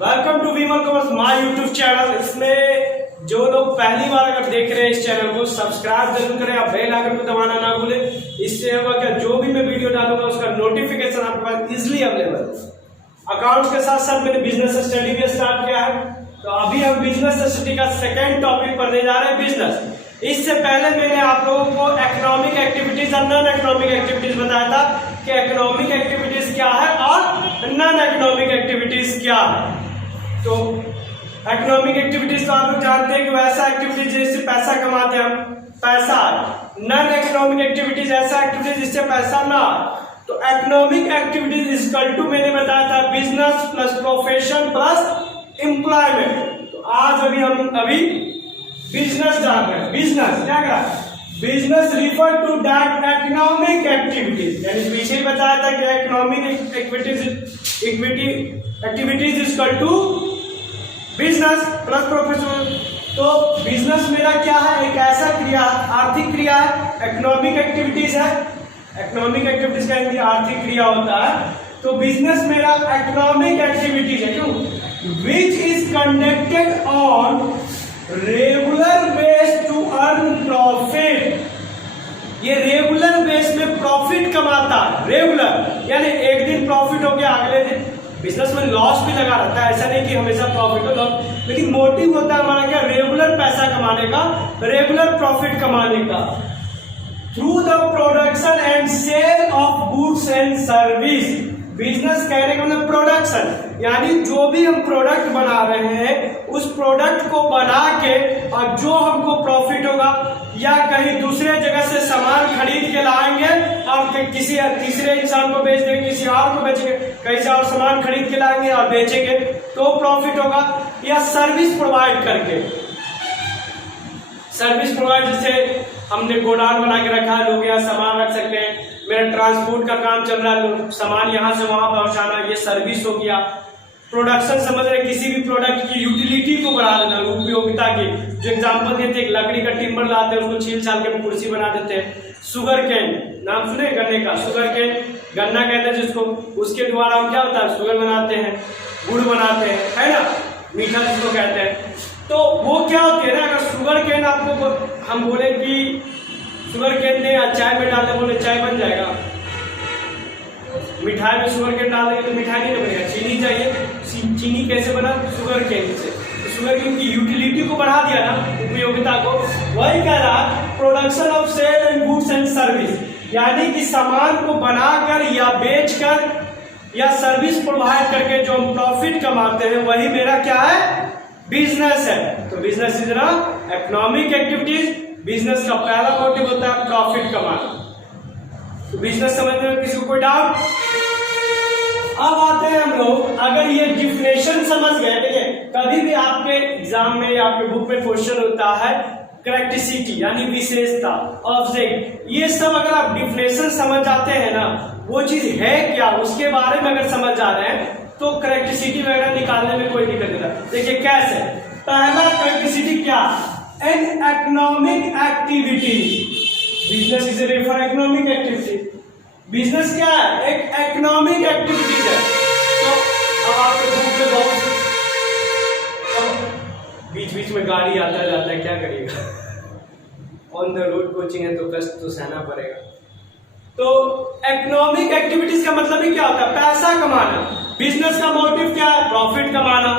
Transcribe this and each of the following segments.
Welcome to Vimal commerce my YouTube channel. इसमें जो लोग पहली बार अगर देख रहे हैं इस चैनल को सब्सक्राइब जरूर करें और बेल आइकन को दबाना ना भूलें। इससे होगा क्या, जो भी मैं वीडियो डालूंगा उसका नोटिफिकेशन आपके पास इजिली अवेलेबल। अकाउंट्स के साथ साथ मैंने बिजनेस स्टडी भी स्टार्ट किया है, तो अभी हम बिजनेस स्टडी का सेकेंड टॉपिक पढ़ने जा रहे हैं, बिजनेस। इससे पहले मैंने आप लोगों को इकोनॉमिक एक्टिविटीज और नॉन इकोनॉमिक एक्टिविटीज बताया था कि इकोनॉमिक एक्टिविटीज क्या है और नॉन इकोनॉमिक एक्टिविटीज क्या है। तो इकोनॉमिक एक्टिविटीज तो आप लोग जानते हैं कि वैसा एक्टिविटीज जिससे पैसा कमाते हैं हम, पैसा। नॉन इकोनॉमिक एक्टिविटीज ऐसा एक्टिविटीज जिससे पैसा ना। तो economic activities is equal to मैंने बताया था business plus profession plus employment. तो आज हम बिजनेस जान रहे हैं। बिजनेस क्या करा, business refer to that economic activities, यानी पीछे ही बताया था कि economic activities is equal to business plus profession. तो बिजनेस मेरा क्या है, एक ऐसा क्रिया, आर्थिक क्रिया है। इकोनॉमिक एक्टिविटीज है, इकोनॉमिक एक्टिविटीज का हिंदी आर्थिक क्रिया होता है। तो बिजनेस मेरा इकोनॉमिक एक्टिविटीज है, क्यों, which is conducted on regular base to earn profit. ये रेगुलर बेस में प्रॉफिट कमाता है, रेगुलर यानी एक दिन प्रॉफिट हो गया, अगले दिन बिजनेस में लॉस भी लगा रहता है। ऐसा नहीं कि हमेशा प्रॉफिट हो लॉस, लेकिन मोटिव होता है हमारा क्या, रेगुलर पैसा कमाने का, रेगुलर प्रॉफिट कमाने का through the production and sale of goods and service. Business कहने का मतलब प्रोडक्शन, यानी जो भी हम प्रोडक्ट बना रहे हैं उस प्रोडक्ट को बना के और जो हमको प्रॉफिट होगा, या कहीं दूसरे जगह से सामान खरीद के लाएंगे और किसी तीसरे इंसान को बेच देंगे, किसी और को बेचेंगे, कहीं से और सामान खरीद के लाएंगे और बेचेंगे तो प्रॉफिट होगा। या सर्विस प्रोवाइड करके, सर्विस प्रोवाइड, जैसे हमने गोडाउन बना के रखा है, लोग यहाँ सामान रख सकते हैं, मेरा ट्रांसपोर्ट का काम चल रहा है, सामान यहाँ से वहां पहुंचाना, ये सर्विस हो गया। प्रोडक्शन समझ रहे, किसी भी प्रोडक्ट की यूटिलिटी को बढ़ा देना, उपयोगिता की। जो एग्जांपल देते हैं, लकड़ी का टिम्बर लाते हैं, उसको छील छाल के कुर्सी बना देते हैं। शुगर कैन, नाम सुने गन्ने का, शुगर कैन, गन्ना कहते हैं जिसको, उसके द्वारा हम क्या होता है, शुगर बनाते हैं, गुड़ बनाते हैं, है ना, मीठा जिसको कहते हैं। तो वो क्या होती है ना, अगर शुगर कैन आपको हम बोले कि शुगर कैन दे या चाय में डालते, बोले चाय बन जाएगा। मिठाई में शुगर कैन डाल देंगे तो मिठाई नहीं बनेगा, चीनी चाहिए। चीनी कैसे बना, शुगर कैन से। तो शुगर कैन की यूटिलिटी को बढ़ा दिया ना, उपयोगिता को। वही कह रहा production of sale and goods and service, यानी कि सामान को बनाकर या बेचकर या सर्विस प्रोवाइड करके जो हम प्रॉफिट कमाते हैं, वही मेरा क्या है, बिजनेस है। तो बिजनेस इज ना इकोनॉमिक एक्टिविटीज। बिजनेस का पहला मोटिव होता है प्रॉफिट कमाना। तो बिजनेस समझने में किसी को कोई डाउट? अब आते हैं हम लोग, अगर ये डिफिनेशन समझ गए, ठीक है, कभी भी आपके एग्जाम में या आपके बुक में क्वेश्चन होता है कैरेक्टरिस्टिक यानी विशेषता, ऑब्जेक्ट, ये सब अगर आप डिफिनेशन समझ जाते हैं ना, वो चीज है क्या उसके बारे में अगर समझ जा रहे हैं, तो कैरेक्टरिस्टिक वगैरह निकालने में कोई दिक्कत नहीं है। देखिए कैसे, पहला कैरेक्टरिस्टिक क्या, an economic activity. Business is for economic activity. Business क्या है, एक इकोनॉमिक एक्टिविटीज है। तो अब आपके बुक में बहुत बीच बीच में गाड़ी आता जाता है, क्या करिएगा, ऑन द रोड कोचिंग है तो कष्ट तो सहना पड़ेगा। तो इकोनॉमिक एक्टिविटीज का मतलब ही क्या होता है, पैसा कमाना। बिजनेस का मोटिव क्या है, प्रॉफिट कमाना।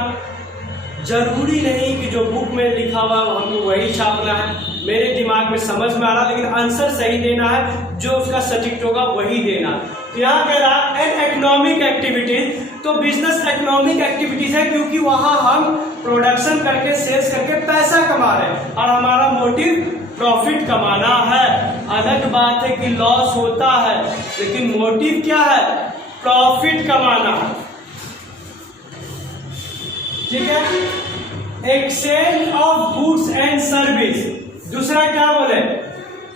जरूरी नहीं कि जो बुक में लिखा हुआ हमको वही छापना है, मेरे दिमाग में समझ में आ रहा, लेकिन आंसर सही देना है, जो उसका सटीक होगा वही देना। तो यहाँ कह रहा एन इकोनॉमिक एक्टिविटीज, तो बिजनेस इकोनॉमिक एक्टिविटीज है क्योंकि वहां हम प्रोडक्शन करके सेल्स करके पैसा कमा रहे हैं और हमारा मोटिव प्रॉफिट कमाना है। अलग बात है कि लॉस होता है, लेकिन मोटिव क्या है, प्रॉफिट कमाना है, ठीक है। Exchange of goods and service, दूसरा क्या बोले,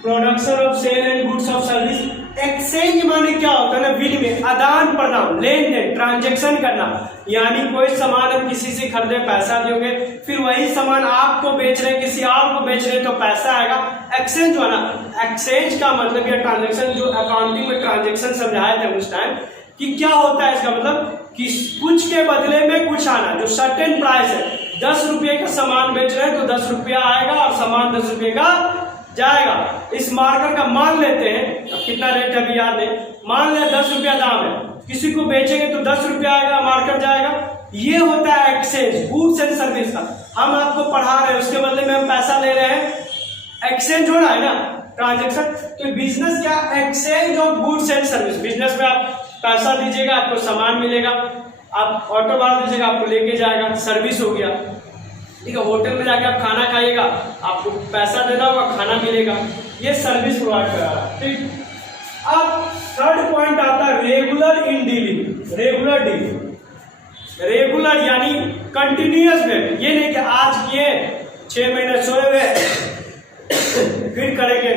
production of sale and goods of service. Exchange माने क्या होता है ना, विनिमय, आदान प्रदान, लेन देन, ट्रांजेक्शन करना। यानी कोई सामान हम किसी से खरीदे, पैसा दोगे, फिर वही सामान आपको बेच रहे, किसी और को बेच रहे, तो पैसा आएगा। एक्सचेंज वाला, एक्सचेंज का मतलब या ट्रांजेक्शन, जो अकाउंटिंग में ट्रांजेक्शन समझाए थे उस टाइम, कि क्या होता है इसका मतलब कि कुछ के बदले में कुछ आना, जो सर्टेन प्राइस है, 10 रुपये का सामान बेच रहे हैं तो 10 रुपया आएगा और सामान 10 रुपये का जाएगा। इस मार्कर का मान लेते हैं, अब कितना रेट है अभी याद नहीं, मान लिया 10 रुपया दाम है, किसी को बेचेंगे तो 10 रुपया आएगा, मार्कर जाएगा। ये होता है एक्सचेंज, गुड्स एंड सर्विस का। हम आपको पढ़ा रहे हैं, उसके बदले में हम पैसा ले रहे हैं, एक्सचेंज हो रहा है ना, ट्रांजेक्शन। तो बिजनेस क्या, exchange of goods and service. Business में आप पैसा दीजिएगा, आपको सामान मिलेगा, आप ऑटो भाड़ा दीजिएगा, आपको लेके जाएगा, सर्विस हो गया। ठीक है, होटल में जाके आप खाना खाइएगा, आपको पैसा देना होगा, खाना मिलेगा, ये सर्विस प्रोवाइड करा रहा है। ठीक, अब थर्ड पॉइंट आता है regular in dealing. Regular dealing, regular यानी कंटिन्यूअस में, ये नहीं कि आज किए 6 महीने सोए हुए फिर करेंगे,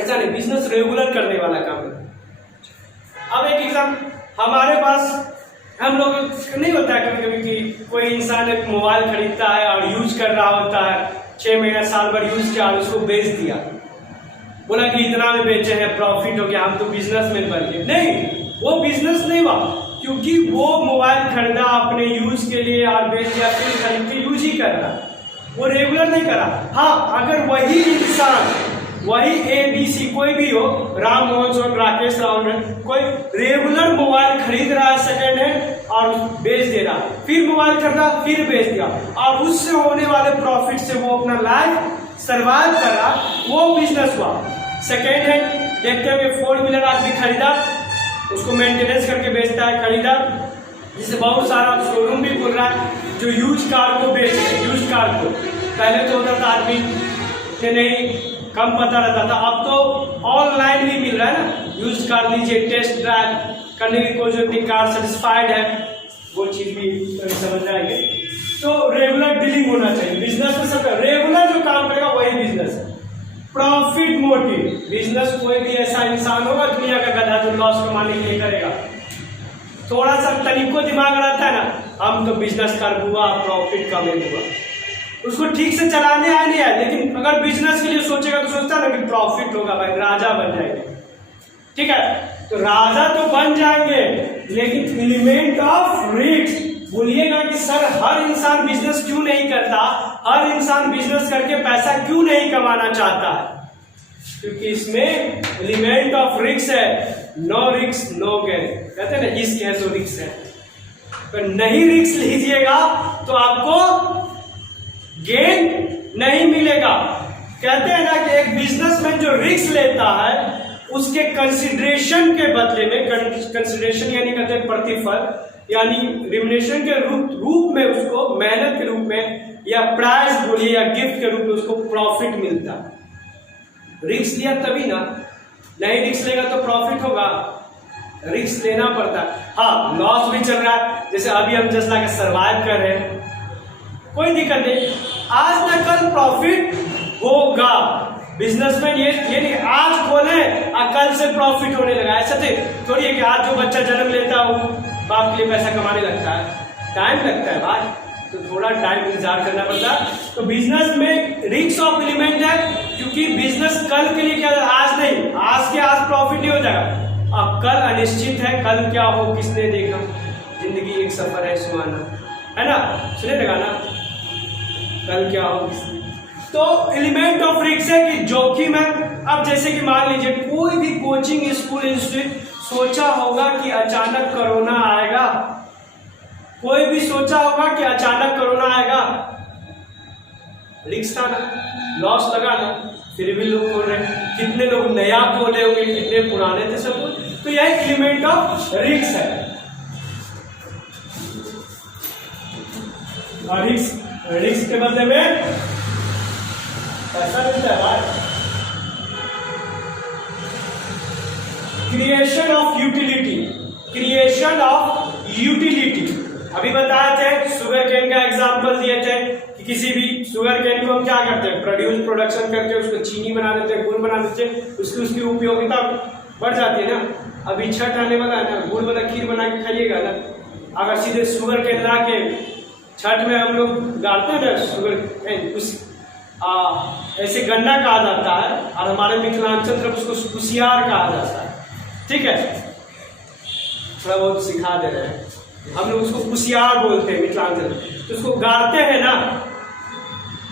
ऐसा नहीं। बिजनेस रेगुलर करने वाला काम है। अब एक एग्जाम, हमारे पास हम लोग नहीं होता है कभी कभी कि कोई इंसान एक मोबाइल खरीदता है और यूज कर रहा होता है, 6 महीना साल भर यूज किया और उसको बेच दिया, बोला कि इतना में बेचे हैं, प्रॉफिट हो गया, हम तो बिजनेसमैन बन गए। नहीं, वो बिजनेस नहीं हुआ, क्योंकि वो मोबाइल खरीदा अपने यूज के लिए और बेच दिया, फिर खरीद के यूज ही कर रहा, वो रेगुलर नहीं करा। हाँ, अगर वही इंसान, वही ABC कोई भी हो, राम मोहन सोन, राकेश रावण, कोई रेगुलर मोबाइल खरीद रहा है सेकेंड हैंड और बेच दे रहा, फिर मोबाइल खरीदा फिर बेच दिया और उससे होने वाले प्रॉफिट से वो अपना लाइफ सर्वाइव कर रहा, वो बिजनेस हुआ। सेकेंड हैंड देखते हैं, 4 व्हीलर आदमी खरीदा, उसको मेंटेनेंस करके बेचता है, खरीदा, जिसे बहुत सारा शोरूम भी खुल रहा है जो यूज कार को बेच रहे हैं। यूज कार को पहले तो होता था आदमी से नहीं, कम पता रहता था, अब तो ऑनलाइन भी मिल रहा है ना, यूज कार लीजिए, टेस्ट ड्राइव करने की कोई जरूरत नहीं, कार सेटिस्फाइड है, वो चीज भी समझ जाएंगे। तो रेगुलर डीलिंग होना चाहिए बिजनेस में। सब रेगुलर जो काम करेगा वही बिजनेस है। प्रॉफिट मोटिव, बिजनेस कोई भी ऐसा इंसान होगा दुनिया का गधा जो लॉस कमाने के लिए करेगा, थोड़ा सा तनिको दिमाग रहता है ना, हम तो बिजनेस कर हुआ, प्रॉफिट कमेंट हुआ, उसको ठीक से चलाने आए नहीं आए, लेकिन अगर बिजनेस के लिए सोचेगा तो सोचता है ना कि प्रॉफिट होगा, भाई राजा बन जाएंगे। ठीक है, तो राजा तो बन जाएंगे, लेकिन एलिमेंट ऑफ रिस्क, बोलिएगा कि सर हर इंसान बिजनेस क्यों नहीं करता, हर इंसान बिजनेस करके पैसा क्यों नहीं कमाना चाहता है, क्योंकि इसमें एलिमेंट ऑफ रिस्क है। नो रिस्क नो गेन, कहते हैं ना, रिस्क है तो रिस्क है, तो नहीं रिस्क लीजिएगा तो आपको गेन नहीं मिलेगा। कहते हैं ना कि एक बिजनेसमैन जो रिस्क लेता है उसके कंसिडरेशन के बदले में, कंसिडरेशन यानी कहते हैं प्रतिफल, यानी रिम्यूनरेशन के रूप में उसको, मेहनत के रूप में या प्राइज बोलिए या गिफ्ट के रूप में उसको प्रॉफिट मिलता। रिस्क लिया तभी ना, नहीं रिस्क लेगा तो प्रॉफिट होगा, रिस्क लेना पड़ता। हाँ, लॉस भी चल रहा है, जैसे अभी हम 10 लाख सर्वाइव कर रहे हैं, कोई दिक्कत नहीं, आज ना कल प्रॉफिट होगा। बिजनेसमैन ये नहीं आज खोले और कल से प्रॉफिट होने लगा, ऐसा थोड़ी है कि आज जो बच्चा जन्म लेता है वो बाप के लिए पैसा कमाने लगता है, टाइम लगता है भाई, तो थोड़ा टाइम इंतजार करना पड़ता है। तो बिजनेस में रिस्क ऑफ एलिमेंट है, क्योंकि बिजनेस कल के लिए क्या, आज नहीं, आज के आज प्रॉफिट नहीं हो जाएगा, अब कल अनिश्चित है, कल क्या हो किसने देखा, जिंदगी एक सफर है सुहाना, है ना, सुने लगा ना, कल क्या हो किसने। तो एलिमेंट ऑफ रिस्क है कि जोखिम है। अब जैसे कि मान लीजिए कोई भी कोचिंग स्कूल इंस्टीट्यूट सोचा होगा कि अचानक कोरोना आएगा, कोई भी सोचा होगा कि अचानक कोरोना आएगा, रिस्क था ना, लॉस लगा ना, फिर भी लोग बोल रहे हैं, कितने लोग नया खोले होंगे, कितने पुराने थे सब कुछ। तो यह एलिमेंट ऑफ रिस्क है। और रिस्क के बदले में पैसा मिलता है भाई। Creation of utility, creation of utility, अभी बताए थे, शुगर केन का एग्जांपल दिए थे कि किसी भी शुगर केन को हम क्या करते हैं, प्रोडक्शन करके उसको चीनी बना देते हैं, गुड़ बना देते हैं, उसकी उपयोगिता बढ़ जाती है ना। अभी छठ आने वाला है ना, गुड़ वाला खीर बना के खाइएगा ना, अगर सीधे शुगर केन ला के छठ में हम लोग गाड़ते हैं ना शुगर केन, ऐसे गन्ना कहा जाता है, और हमारे मिथिलांचल तरफ उसको कुसियार कहा जाता है। ठीक है, थोड़ा बहुत सिखा दे रहे हैं। हम लोग उसको कुशियार बोलते हैं मिथिलांचल में। तो उसको गाड़ते हैं ना,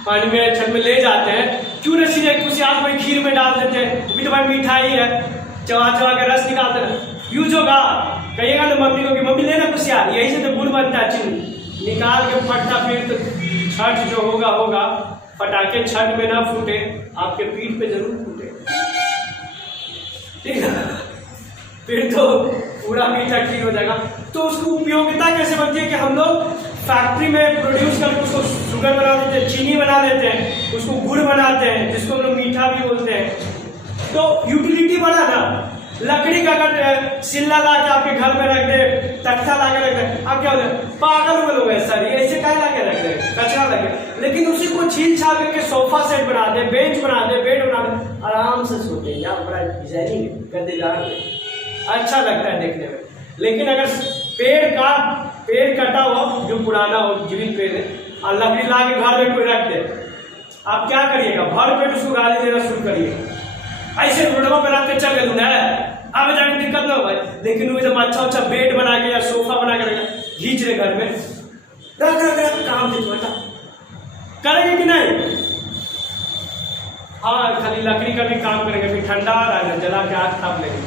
पानी में छत में ले जाते हैं, क्यों न सीधे कुशियार को खीर में डाल देते हैं, भी तो भाई मिठाई है, चबा चबा के रस निकालते हैं, यूज होगा। कहिएगा ना मम्मी को कि मम्मी लेना कुशियार, यही से तो गुड़ बनता है, चीनी निकाल के फटता। फिर तो छठ जो होगा, पटाखे छठ में ना फूटे, आपके पीठ पे जरूर फूटे, ठीक है, फिर तो पूरा मीठा खीर हो जाएगा। तो उसकी उपयोगिता कैसे बनती है कि हम लोग फैक्ट्री में प्रोड्यूस करके उसको शुगर बना देते हैं, चीनी बना देते हैं, उसको गुड़ बनाते हैं, जिसको हम लोग मीठा भी बोलते हैं। तो यूटिलिटी बढ़ा ना। लकड़ी का अगर सिल्ला ला के आपके घर में रख दे, तख्ता ला के रख दे, आप क्या बोलते हैं, पागल हो गए सर, ऐसे क्या ला के रख दे, कचरा लगे। लेकिन उसी को छील छाल करके सोफा सेट बना दे, बेंच बना दे, बेड बना दे, आराम से सोते हैं। यहाँ बड़ा डिजाइनिंग गद्देदार, अच्छा लगता है देखने में। लेकिन अगर पेड़ कटा हुआ जो पुराना हो, जीवित पेड़ है, और लकड़ी ला के घर में कोई रख दे, आप क्या करिएगा, भर पेट उसको गाली देना शुरू करिएगा। ऐसे रोडवा पे रख के चल गए ना, अब जाने दिक्कत ना हो भाई। लेकिन वो जब अच्छा बेड बना के या सोफा बना के घींच रहे घर में, रख काम दे, करेंगे कि नहीं? हाँ, खाली लकड़ी का भी काम करेंगे, फिर ठंडा आ रहा है, जला के आग ताप लेंगे,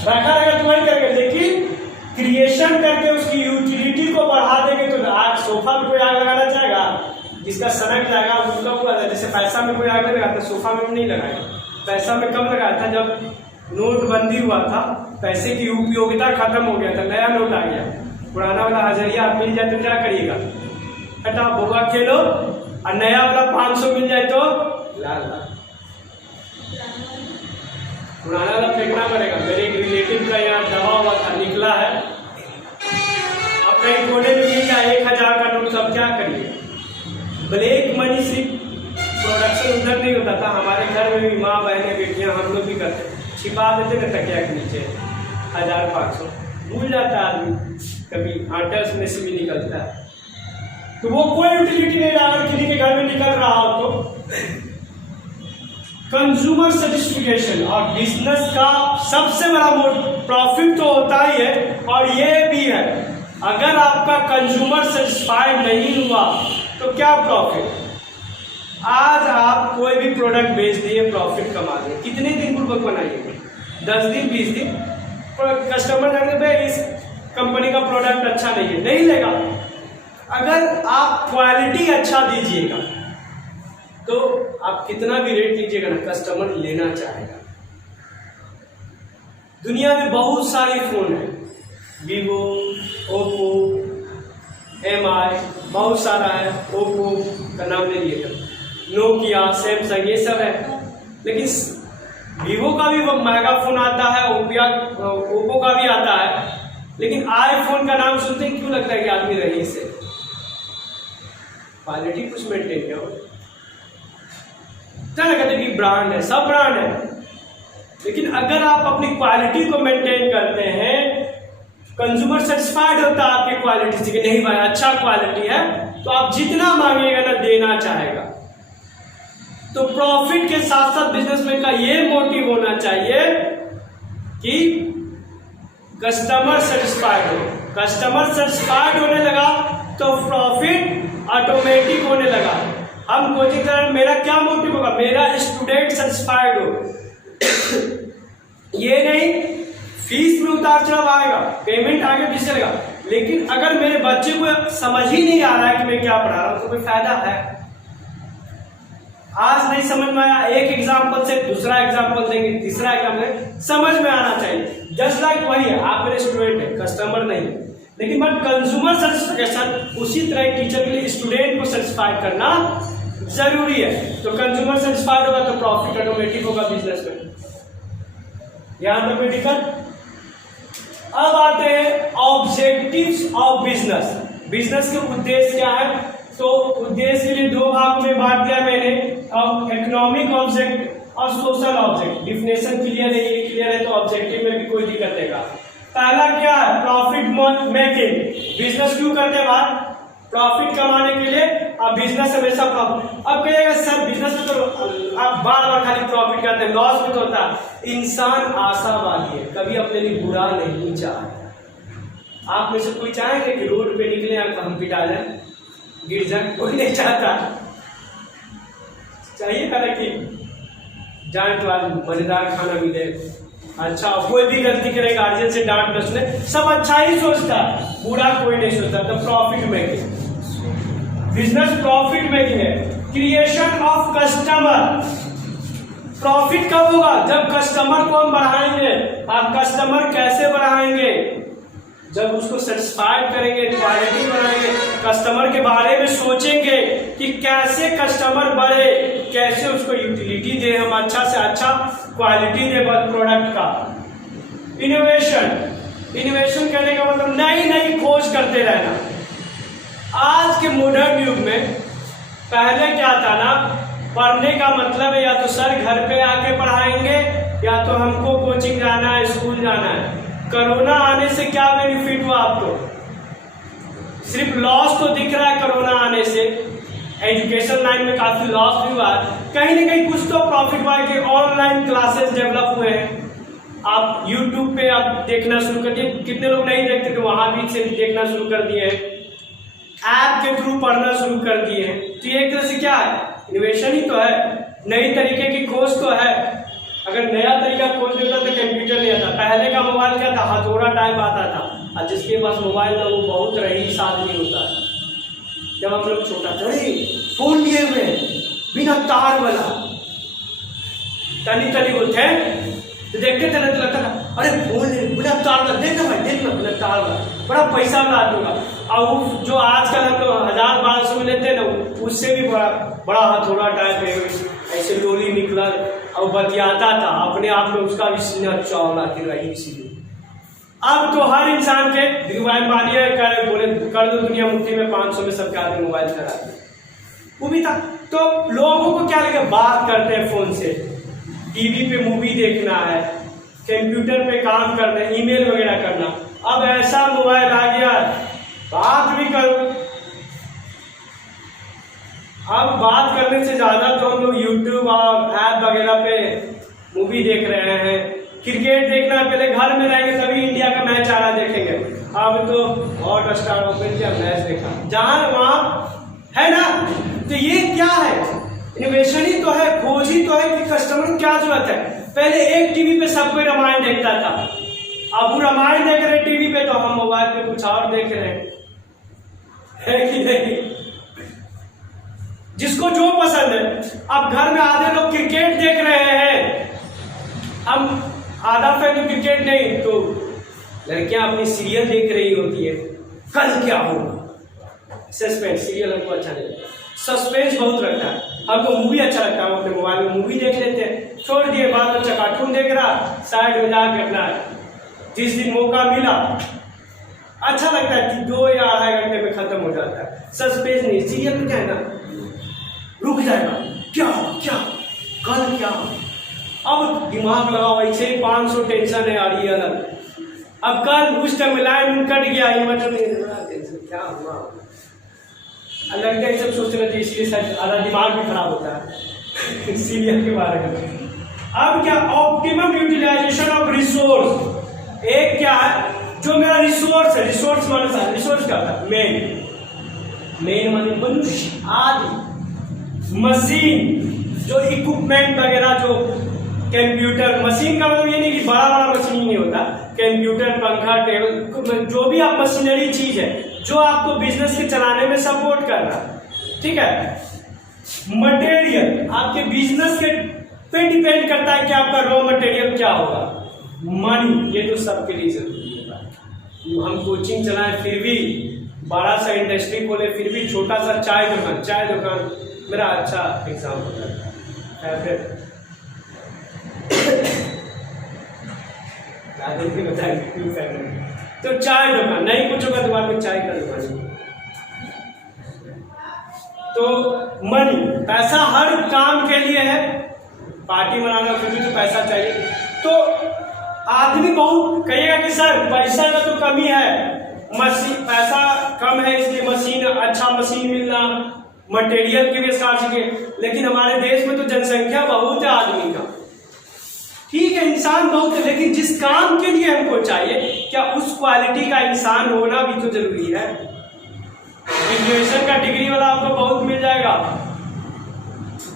रखा रहेगा तो वही करेंगे। लेकिन क्रिएशन करके उसकी यूटिलिटी को बढ़ा देंगे तो आग, सोफा में कोई आग लगाना चाहेगा, जिसका सनक जाएगा उसका हुआ था। जैसे पैसा में कोई आग नहीं लगाता, सोफा में नहीं लगाएगा। पैसा में कब लगाया था, जब नोटबंदी हुआ था, पैसे की उपयोगिता खत्म हो गया था, नया नोट आ गया, पुराना वाला हजरिया आप मिल जाए तो क्या करिएगा, हटा बोगा खेलो, और नया वाला 500 मिल जाए तो लाल, पुराना वाला फेंकना पड़ेगा। मेरे एक रिलेटिव का यहाँ दवा हुआ था, निकला है, अब कहीं कोने में मिल जाए 1000 का नोट, सब क्या करिए। ब्लैक मनी सिर्फ प्रोडक्शन उधर नहीं होता था, हमारे घर में भी माँ बहनें बेटियां हम लोग भी करते, छिपा देते थे तकिया के नीचे 1000-500, भूल जाता आदमी, कभी आटा उसमें से भी निकलता है। तो वो कोई यूटिलिटी नहीं रहा, अगर किसी के घर में निकल रहा हो तो। कंज्यूमर सेटिस्फिकेशन और बिजनेस का सबसे बड़ा प्रॉफिट तो होता ही है, और ये भी है, अगर आपका कंज्यूमर सेटिस्फाइड नहीं हुआ तो क्या प्रॉफिट। आज आप कोई भी प्रोडक्ट बेच दिए, प्रॉफिट कमा दिए, कितने दिन पूर्वक बनाइएगा, 10 दिन 20 दिन, कस्टमर जाने पे इस कंपनी का प्रोडक्ट अच्छा नहीं है, नहीं लेगा। अगर आप क्वालिटी अच्छा दीजिएगा तो आप कितना भी रेट लीजिएगा ना, कस्टमर लेना चाहेगा। दुनिया में बहुत सारे फोन है, वीवो, ओप्पो, MI, बहुत सारा है, ओप्पो का नाम ले लिएगा, नोकिया, सैमसंग, ये सब है। लेकिन वीवो का भी महंगा फोन आता है, ओप्पो का भी आता है, लेकिन आईफोन का नाम सुनते ही क्यों लगता है कि आदमी रईस है, क्वालिटी कुछ मेंटेन किया हो, कहते हैं कि ब्रांड है, सब ब्रांड है, लेकिन अगर आप अपनी क्वालिटी को मेंटेन करते हैं, कंज्यूमर सेटिस्फाइड होता है आपकी क्वालिटी से कि नहीं भाई अच्छा क्वालिटी है, तो आप जितना मांगेगा ना देना चाहेगा। तो प्रॉफिट के साथ साथ बिजनेसमैन का ये मोटिव होना चाहिए कि कस्टमर सेटिस्फाइड हो। कस्टमर सेटिस्फाइड होने लगा तो प्रॉफिट ऑटोमेटिक होने लगा। हम कोचिंग कर, मेरा क्या मोटिव होगा, मेरा स्टूडेंट सेटिस्फाइड हो। ये नहीं फीस में उतार चढ़ाव आएगा, पेमेंट आगे भी चलेगा, लेकिन अगर मेरे बच्चे को समझ ही नहीं आ रहा है कि मैं क्या पढ़ा रहा हूं तो कोई फायदा है। आज नहीं समझ में आया, एक एग्जाम्पल से दूसरा एग्जाम्पल देंगे, तीसरा एग्जाम्पल समझ में आना चाहिए। जस्ट लाइक वही है, आप मेरे स्टूडेंट है, कस्टमर नहीं, लेकिन बट कंज्यूमर सेटिस्फेक्शन उसी तरह टीचर के लिए स्टूडेंट को सेटिस्फाई करना जरूरी है। तो कंज्यूमर सेटिस्फाइड होगा तो प्रॉफिट ऑटोमेटिक होगा बिजनेस में। यहां तक कोई दिक्कत। अब आते हैं ऑब्जेक्टिव्स ऑफ बिजनेस। बिजनेस के उद्देश्य क्या है, तो उद्देश्य के लिए दो भाग में बांट दिया मैंने, इकोनॉमिक ऑब्जेक्ट और सोशल ऑब्जेक्ट। डिफिनेशन क्लियर है, ये क्लियर है तो ऑब्जेक्टिव में भी कोई दिक्कत नहीं। पहला क्या है, प्रॉफिट मेकिंग। बिजनेस क्यों करते हैं बात, प्रॉफिट कमाने के लिए। अब बिजनेस हमेशा प्रॉफिट। अब कहिएगा सर बिजनेस में तो आप बार बार खाली प्रॉफिट करते हैं, लॉस भी तो होता है। इंसान आशावादी है, कभी अपने लिए बुरा नहीं चाहता। आप में से कोई चाहेंगे कि रोड पे निकले आकर हम पिटा जाए, गिर जाए? कोई नहीं चाहता। चाहिए था ना कि जाए तो आज मजेदार खाना मिले, अच्छा कोई भी गलती करे गार्जियन से डांट न सुने, सब अच्छा ही सोचता है, बुरा कोई नहीं सोचता। तो profit making, business profit making है। क्रिएशन ऑफ कस्टमर, प्रॉफिट कब होगा? जब कस्टमर को हम बढ़ाएंगे। आप कस्टमर कैसे बढ़ाएंगे? जब उसको सेटिस्फाइड करेंगे, क्वालिटी बनाएंगे, कस्टमर के बारे में सोचेंगे कि कैसे कस्टमर बढ़े, कैसे उसको यूटिलिटी दे, हम अच्छा से अच्छा क्वालिटी दे प्रोडक्ट का। इनोवेशन, इनोवेशन करने का मतलब नई नई खोज करते रहना। आज के मॉडर्न युग में पहले क्या था ना, पढ़ने का मतलब है या तो सर घर पे आके पढ़ाएंगे या तो हमको कोचिंग जाना है, स्कूल जाना है। कोरोना आने से क्या बेनिफिट हुआ आपको? सिर्फ लॉस तो दिख रहा है कोरोना आने से, एजुकेशन लाइन में काफी लॉस भी हुआ है, कहीं ना कहीं कुछ तो प्रॉफिट हुआ है कि ऑनलाइन क्लासेस डेवलप हुए हैं। आप यूट्यूब पे आप देखना शुरू कर दिए, कितने लोग नहीं देखते थे वहां भी से देखना शुरू कर दिए हैं, ऐप के थ्रू पढ़ना शुरू कर दिए हैं। तो ये एक तरह से क्या है? इनोवेशन ही तो है, नई तरीके की खोज तो है। अगर नया तरीका खोज देता तो कंप्यूटर नहीं आता। पहले का मोबाइल क्या था? हथौड़ा टाइप आता था, और जिसके पास मोबाइल था वो बहुत रईस आदमी होता है। जब हम लोग छोटा थे, फोन लिए हुए बिना तार वाला, तनी तनी होते तो देखते थे ना, तो लगता था अरे फोन बिना तार वाला, देखना भाई देखना बिना तार वाला, बड़ा पैसा वाला आदमी होगा। और जो आजकल हम लोग 1000-1200 में लेते हैं ना, उससे भी बड़ा बड़ा हथौड़ा टाइप है, ऐसे लोली निकला और बतियाता था, अपने आप में उसका भी सीना चौड़ा कि रही इसीलिए। अब तो हर इंसान के मोबाइल मानिए बोले कर दो दुनिया मुट्ठी में, 500 में सबके हाथ में मोबाइल करा दे, वो भी था। तो लोगों को क्या लगे, बात करते हैं फोन से, टीवी पे मूवी देखना है, कंप्यूटर पे काम करना है, ईमेल वगैरह करना। अब ऐसा मोबाइल आ गया, बात भी करो। अब बात करने से ज्यादा तो हम लोग यूट्यूब और ऐप वगैरह पे मूवी देख रहे हैं। क्रिकेट देखना, पहले घर में रहेंगे तभी इंडिया का मैच आ रहा देखेंगे, अब तो हॉटस्टार ओपन किया, मैच देखा, जहां वहां है ना। तो ये क्या है? इनोवेशन ही तो है, खोज ही तो है कि कस्टमर को क्या जरूरत है। पहले एक टीवी पे सब कोई रामायण देखता था, अब वो रामायण देख रहे टीवी पे, तो हम मोबाइल पे कुछ और देख रहे हैं, है कि नहीं? जिसको जो पसंद है। अब घर में आधे लोग क्रिकेट देख रहे हैं, हम आधा फैन क्रिकेट नहीं, तो लड़कियां अपनी सीरियल देख रही होती है, कल क्या होगा, सस्पेंस। सीरियल हमको अच्छा नहीं लगता, सस्पेंस बहुत रखता है। हमको मूवी अच्छा लगता है, हम अपने मोबाइल में मूवी देख लेते हैं, छोड़ दिए, बाल बच्चा कार्टून देख रहा, साइड में जाकर अपना जिस दिन मौका मिला अच्छा लगता है 2 या 2.5 घंटे में खत्म हो जाता है। सस्पेंस नहीं, सीरियल में क्या है ना, रुक जाएगा, क्या क्या कल क्या, अब दिमाग लगाओ, ऐसे ही 500 टेंशन है आ रही है अलग। अब कल उस टाइम लाइन कट गया, इन्वर्टर नहीं, क्या हुआ, लगता है सब सोचते रहते, इसलिए आधा दिमाग भी खराब होता है सीरियल के बारे में। अब क्या, ऑप्टिमम यूटिलाइजेशन ऑफ रिसोर्स। एक क्या है, जो मेरा रिसोर्स है, रिसोर्स माने रिसोर्स क्या होता है, मेन माने मनुष्य आदि, मशीन जो इक्विपमेंट वगैरह, जो कंप्यूटर, मशीन का मतलब ये नहीं कि बड़ा बड़ा मशीन नहीं होता, कंप्यूटर, पंखा, टेबल, जो भी आप मशीनरी चीज है जो आपको बिजनेस के चलाने में सपोर्ट कर रहा है, ठीक है। मटेरियल आपके बिजनेस के पे डिपेंड करता है कि आपका रॉ मटेरियल क्या होगा। मनी, ये तो सबके लिए जरूरी है। हम कोचिंग चलाएं फिर भी, बड़ा सा इंडस्ट्री खोले फिर भी, छोटा सा चाय दुकान मेरा अच्छा एग्जाम्पल है। तो चाय दुकान नहीं, कुछ होगा दुकान में चाय का दुकान। तो मनी, पैसा हर काम के लिए है, पार्टी मनाना फिर भी तो पैसा चाहिए। तो आदमी बहुत कहेगा कि सर पैसा का तो कमी है, पैसा कम है इसलिए मशीन, अच्छा मशीन मिलना, मटेरियल की भी स्कार्सिटी है, लेकिन हमारे देश में तो जनसंख्या बहुत है आदमी का, ठीक है, इंसान बहुत है, लेकिन जिस काम के लिए हमको चाहिए, क्या उस क्वालिटी का इंसान होना भी तो जरूरी है। ग्रेजुएशन का डिग्री वाला आपको बहुत मिल जाएगा,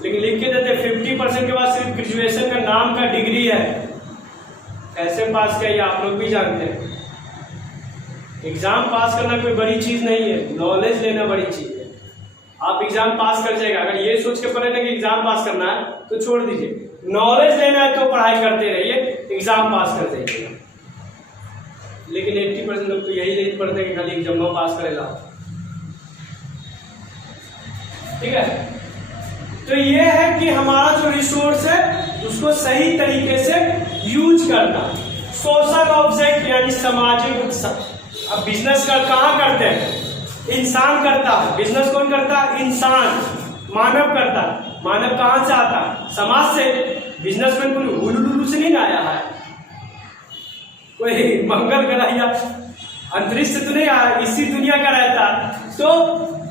लेकिन लिख के देते 50% के बाद सिर्फ ग्रेजुएशन का नाम का डिग्री है। कैसे पास किया ये आप लोग भी जानते हैं। एग्जाम पास करना कोई बड़ी चीज नहीं है, नॉलेज लेना बड़ी चीज है। आप एग्जाम पास कर जाएगा, अगर ये सोच के पढ़े ना कि एग्जाम पास करना है तो छोड़ दीजिए, नॉलेज लेना है तो पढ़ाई करते रहिए, एग्जाम पास कर जाइएगा। लेकिन 80% लोग तो यही नहीं पढ़ते कि खाली एग्जाम पास करेगा, ठीक है। तो ये है कि हमारा जो रिसोर्स है उसको सही तरीके से यूज करना। सोशल ऑब्जेक्ट यानी सामाजिक उत्सव। अब बिजनेस का कहाँ करते हैं? इंसान करता है। बिजनेस कौन करता है? इंसान, मानव करता है। मानव कहाँ से आता है? समाज से। बिजनेसमैन कोई हुलुलुलु से नहीं आया है, कोई मंगल ग्रह या अंतरिक्ष से तो नहीं आया, इसी दुनिया का रहता है। तो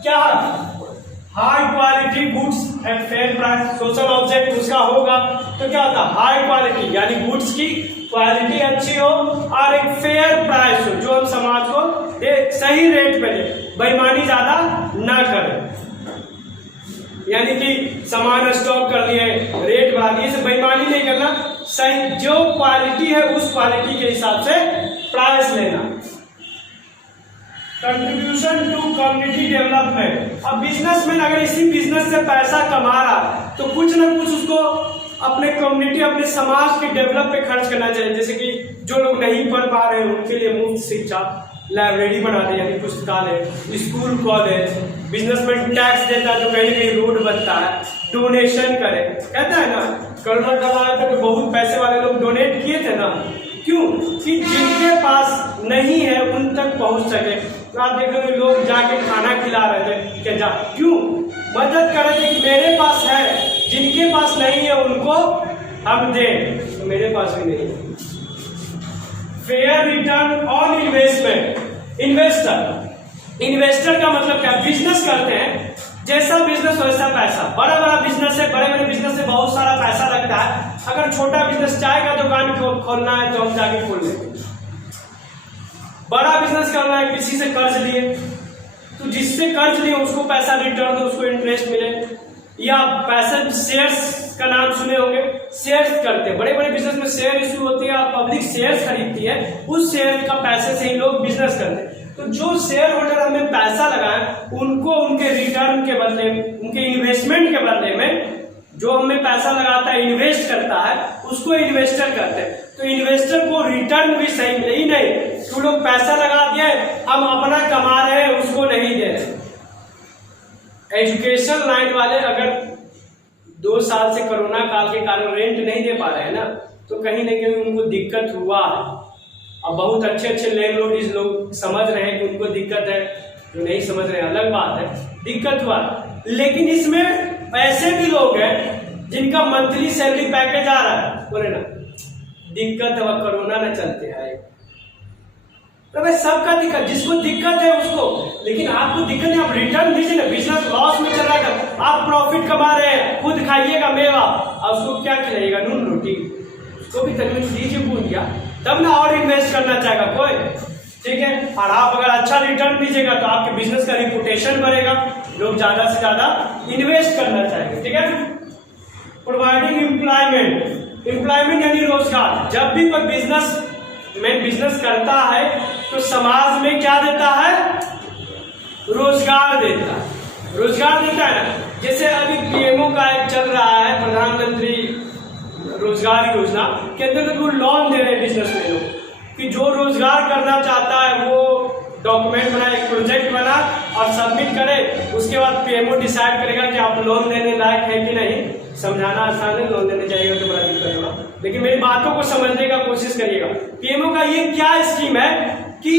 क्या high quality goods at fair price, social object उसका होगा तो क्या होता है? हाई क्वालिटी यानी गुड्स की क्वालिटी अच्छी हो और एक फेयर प्राइस हो, जो हम समाज को एक सही रेट पे दे, बेईमानी ज्यादा ना करें। यानी कि सामान स्टॉक कर लिए, रेट बढ़ा दिए, से बेईमानी नहीं करना, सही जो क्वालिटी है उस क्वालिटी के हिसाब से प्राइस लेना। Contribution to community development. अब बिजनेसमैन अगर इसी बिजनेस से पैसा कमा रहा तो कुछ ना कुछ उसको अपने कम्युनिटी, अपने समाज के डेवलप पे खर्च करना चाहिए। जैसे कि जो लोग नहीं पढ़ पा रहे हैं उनके लिए मुफ्त शिक्षा, लाइब्रेरी बना दे यानी पुस्तकालय, स्कूल, कॉलेज। बिजनेसमैन टैक्स देता है तो कहीं कहीं रोड बनता है, डोनेशन करे। कहता है ना, कोरोना काल आया था तो बहुत पैसे वाले लोग डोनेट किए थे ना, क्यों? कि जिनके पास नहीं है उन तक पहुंच सके। तो आप देखोगे लोग जाके खाना खिला रहे थे, क्या जा क्यों? मदद करें कि मेरे पास है, जिनके पास नहीं है उनको हम दें, तो मेरे पास भी नहीं है। Fair return on investment. Investor का मतलब क्या? बिजनेस करते हैं, जैसा बिजनेस वैसा पैसा। बड़ा बड़ा बिजनेस है, बड़े बड़े बिजनेस से बहुत सारा पैसा लगता है। अगर छोटा बिजनेस, चाय का दुकान खोलना है तो हम जाके खोल लेंगे। बड़ा बिजनेस करना है, किसी से कर्ज लिए तो जिससे कर्ज लिए उसको पैसा रिटर्न दो, उसको इंटरेस्ट मिले। या पैसा, शेयर्स का नाम सुने होंगे, शेयर्स करते हैं। बड़े बड़े बिजनेस में शेयर इशू होती है, पब्लिक शेयर्स खरीदती है, उस शेयर का पैसे से ही लोग बिजनेस करते हैं। तो जो शेयर होल्डर हमें पैसा लगाए उनको उनके रिटर्न के बदले, उनके इन्वेस्टमेंट के बदले में, जो हमें पैसा लगाता है, इन्वेस्ट करता है, उसको इन्वेस्टर कहते हैं। तो इन्वेस्टर को रिटर्न भी सही मिले ही नहीं, तो लोग पैसा लगा दिए, हम अपना कमा रहे हैं, उसको नहीं दे रहे। एजुकेशन लाइन वाले अगर 2 साल से कोरोना काल के कारण रेंट नहीं दे पा रहे हैं ना, तो कहीं ना कहीं उनको दिक्कत हुआ है। अब बहुत अच्छे अच्छे लैंडलॉर्ड लोग समझ रहे हैं कि उनको दिक्कत है, जो नहीं समझ रहे हैं अलग बात है, दिक्कत हुआ। लेकिन इसमें ऐसे भी लोग हैं जिनका मंथली सैलरी पैकेज आ रहा है, बोले ना दिक्कत है, कोरोना न चलते है, तो भाई सबका दिक्कत, जिसको दिक्कत है उसको। लेकिन आपको दिक्कत नहीं, आप रिटर्न दीजिए ना। बिजनेस लॉस में चल रहा है, आप प्रॉफिट कमा रहे हैं, खुद खाइएगा मेवा, और उसको क्या खिलाइएगा? नून रोटी, उसको भी तकलीफ दीजिए, भूल गया तब ना और इन्वेस्ट करना चाहेगा कोई, ठीक है। और आप अगर अच्छा रिटर्न दीजिएगा तो आपके बिजनेस का रिपुटेशन बढ़ेगा, लोग ज्यादा से ज्यादा इन्वेस्ट करना चाहेंगे, ठीक है। Providing employment. एम्प्लॉयमेंट यानी रोजगार। जब भी कोई बिजनेस करता है तो समाज में क्या देता है? रोजगार देता है। रोजगार देता है ना, जैसे अभी पीएमओ का एक चल रहा है, प्रधानमंत्री रोजगार योजना के अंदर तो लोन दे रहे हैं बिजनेस में लोग, कि जो रोजगार करना चाहता है वो डॉक्यूमेंट बना, एक प्रोजेक्ट बना और सबमिट करे, उसके बाद पीएमओ डिसाइड करेगा कि आप लोन देने लायक है कि नहीं। समझाना आसान है, लोन देने जाइएगा तो बड़ा दिक्कत होगा, लेकिन मेरी बातों को समझने का कोशिश करिएगा। पीएमओ का ये क्या स्कीम है कि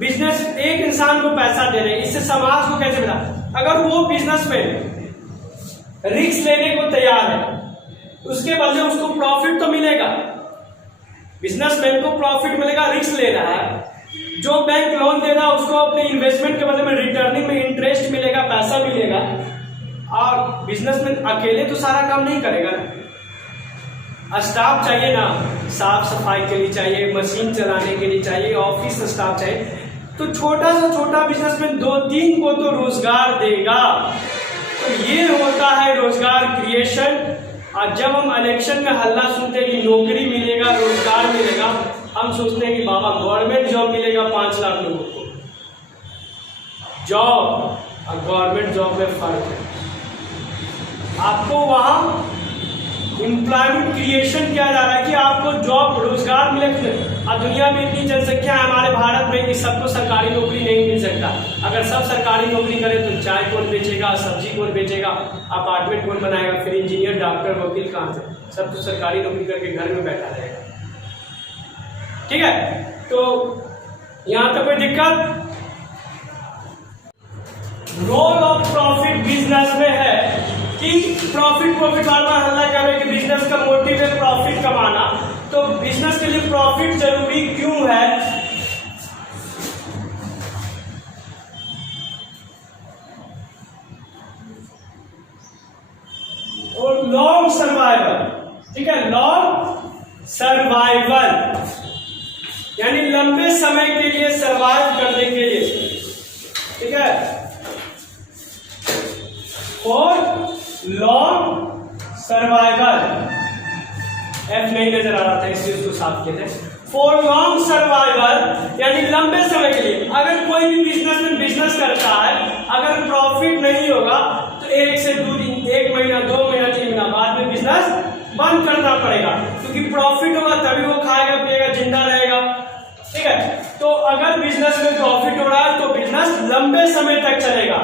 बिजनेस एक इंसान को पैसा दे रहे हैं, इससे समाज को कैसे मिला? अगर वो बिजनेस में रिस्क लेने को तैयार है, उसके बदले उसको प्रॉफिट तो मिलेगा, बिजनेसमैन को प्रॉफिट मिलेगा, रिस्क ले रहा है। जो बैंक लोन दे रहा है उसको अपने इन्वेस्टमेंट के बदले में रिटर्निंग में इंटरेस्ट मिलेगा, पैसा मिलेगा। और बिजनेसमैन अकेले तो सारा काम नहीं करेगा ना, स्टाफ चाहिए ना, साफ सफाई के लिए चाहिए, मशीन चलाने के लिए चाहिए, ऑफिस स्टाफ चाहिए। तो छोटा से छोटा बिजनेसमैन 2-3 को तो रोजगार देगा। तो ये होता है रोजगार क्रिएशन। और जब हम इलेक्शन में हल्ला सुनते हैं कि नौकरी मिलेगा, रोजगार मिलेगा, हम सोचते हैं कि बाबा गवर्नमेंट जॉब मिलेगा 5 लाख लोगों को। जॉब और गवर्नमेंट जॉब में फर्क है। आपको वहां एम्प्लॉयमेंट क्रिएशन किया जा रहा है कि आपको जॉब रोजगार मिले। और दुनिया में इतनी जनसंख्या है हमारे भारत में कि सबको सरकारी नौकरी नहीं मिल सकता। अगर सब सरकारी नौकरी करे तो चाय कौन बेचेगा, सब्जी कौन बेचेगा, अपार्टमेंट कौन बनाएगा, फिर इंजीनियर, डॉक्टर, वकील कहाँ से? सब तो सरकारी नौकरी करके घर में बैठा रहेगा। ठीक है, तो यहां तक कोई दिक्कत? रोल ऑफ प्रॉफिट बिजनेस में है कि प्रॉफिट बार हल्ला कर रहे हैं कि बिजनेस का मोटिव है प्रॉफिट कमाना। तो बिजनेस के लिए प्रॉफिट जरूरी क्यों है? और लॉन्ग सर्वाइवल, ठीक है, लॉन्ग सर्वाइवल यानी लंबे समय के लिए सर्वाइव करने के लिए, ठीक है, फॉर लॉन्ग सर्वाइवल। एफ नहीं नजर आ रहा था इसलिए उसको साफ किया थे। फॉर लॉन्ग सर्वाइवल यानी लंबे समय के लिए। अगर कोई भी बिजनेसमैन बिजनेस करता है, अगर प्रॉफिट नहीं होगा तो 1 से 2 दिन, 1 महीना, 2 महीना, 3 महीना बाद में बिजनेस बंद करना पड़ेगा, क्योंकि प्रॉफिट होगा तभी वो खाएगा पिएगा जिंदा रहेगा। ठीक है, तो अगर बिजनेस में प्रॉफिट हो रहा है तो बिजनेस लंबे समय तक चलेगा।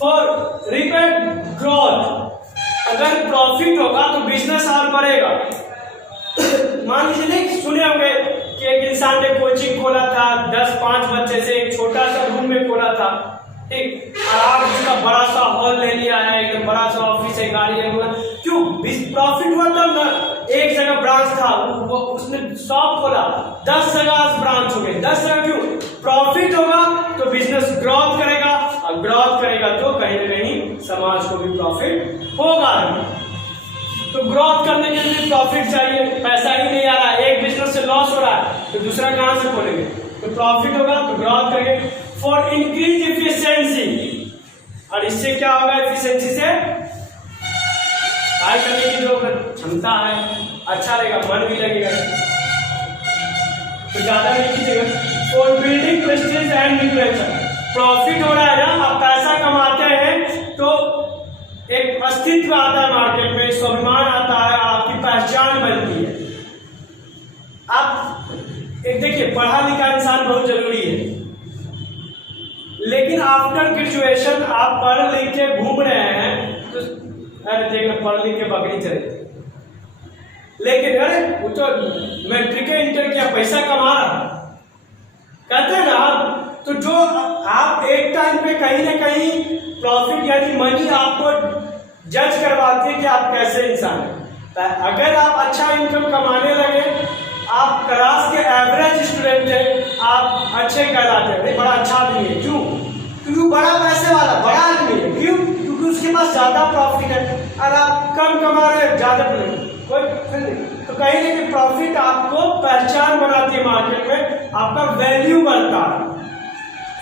फॉर रैपिड ग्रोथ, अगर प्रॉफिट होगा तो बिजनेस और बढ़ेगा। मान लीजिए नहीं सुने होंगे कि एक इंसान ने कोचिंग खोला था, 10-5 बच्चे से एक छोटा सा रूम में खोला था, ठीक, और आप उसका बड़ा सा हॉल ले लिया है, एकदम बड़ा सा ऑफिस है, गाड़ी है, क्यों? प्रॉफिट हुआ तब ना। एक जगह ब्रांच था, वो उसने शॉप खोला, 10 जगह ब्रांच हो गए, 10 जगह। क्यों? प्रॉफिट होगा तो बिजनेस ग्रोथ करेगा, और ग्रोथ करेगा तो कहीं ना कहीं समाज को भी प्रॉफिट होगा। तो ग्रोथ करने के लिए प्रॉफिट चाहिए, पैसा ही नहीं आ रहा है, एक बिजनेस से लॉस हो रहा है तो दूसरा कहां से खोलेंगे? तो प्रॉफिट होगा तो ग्रोथ करेंगे। फॉर इंक्रीज इफिशियंसी, और इससे क्या होगा? इफिशियंसी से कार्य करने की जो क्षमता है अच्छा रहेगा, मन भी लगेगा, तो ज्यादा नहीं कीजिएगा। For building Prestige and influencer, profit हो रहा है ना, आप पैसा कमाते हैं तो एक अस्तित्व आता है मार्केट में, स्वाभिमान आता है, आपकी पहचान बनती है। आप एक देखिए, पढ़ा लिखा इंसान बहुत जरूरी है, लेकिन आफ्टर ग्रेजुएशन आप पढ़ लिख के घूम रहे हैं तो अरे देखना, पढ़ लिख के बकरी चले, लेकिन अरे वो तो मैट्रिक इंटर किया, पैसा कमा रहा, कहते हैं ना आप। तो जो आप एक टाइम पे कहीं ना कहीं प्रॉफिट यानी मनी आपको जज करवाती है कि आप कैसे इंसान हैं। अगर आप अच्छा इनकम कमाने लगे, आप क्लास के एवरेज स्टूडेंट हैं, आप अच्छे कहलाते हैं, बड़ा अच्छा आदमी है। क्यों? क्योंकि बड़ा पैसे वाला बड़ा आदमी है। क्यों? क्योंकि उसके पास ज्यादा प्रॉफिट है, और आप कम कमा रहे हैं, ज्यादा कोई नहीं। तो कहीं ना कहीं प्रॉफिट आपको पहचान बनाती है मार्केट में, आपका वैल्यू बढ़ता है।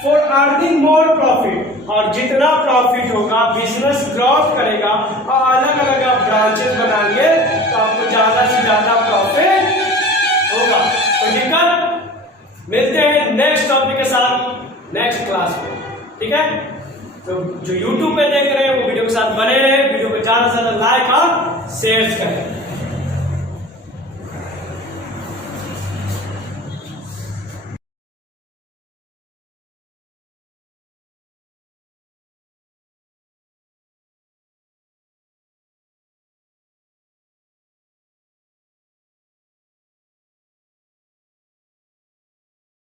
फॉर अर्निंग मोर प्रॉफिट, और जितना प्रॉफिट होगा बिजनेस ग्रोथ करेगा, और अलग अलग आप ब्रांचेस बनाएंगे तो आपको ज्यादा से ज्यादा प्रॉफिट होगा। तो दिक्कत, मिलते हैं नेक्स्ट टॉपिक के साथ नेक्स्ट क्लास में, ठीक है? तो जो YouTube पे देख रहे हैं वो वीडियो के साथ बने रहे, वीडियो को ज्यादा से ज्यादा लाइक और शेयर करें।